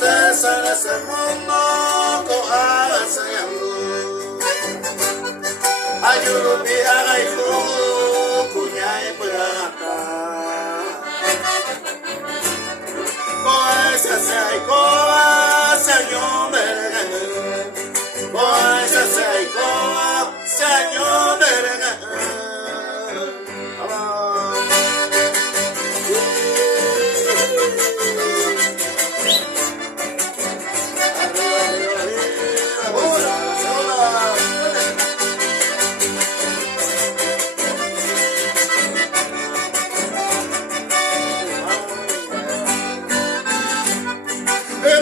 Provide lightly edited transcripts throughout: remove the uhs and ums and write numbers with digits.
tristeza en ese mundo, cojarse en luz. Ayudo mi haga y tú, cuña y plata. Coese se hay coba, señor de regalo. Coese se hay coba, señor de regalo.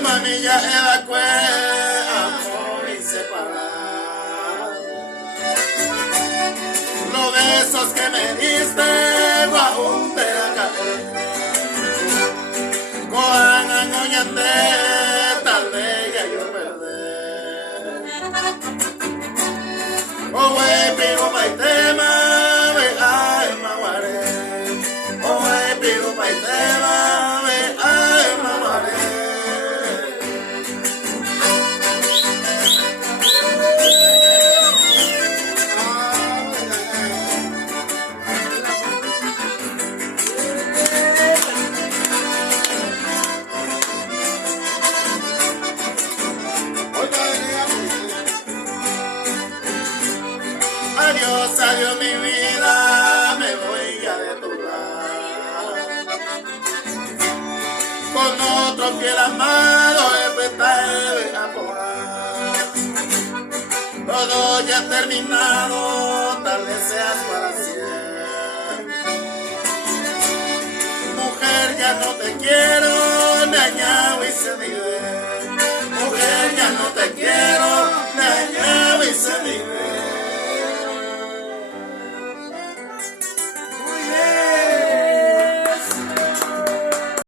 Mamilla evacué, amor inseparable. Los besos que me diste, guajún de la caer. Cojan a noñande, tal vez ya yo perder. Oh, wey, pido paitema, ve ay, maguare. Oh, wey, pido paitema, ve ay, maguare. Adiós, adiós mi vida, me voy ya de tu lado. Con otro fiel amado, empezaré a jugar. Todo ya terminado, tal vez seas para siempre. Mujer, ya no te quiero.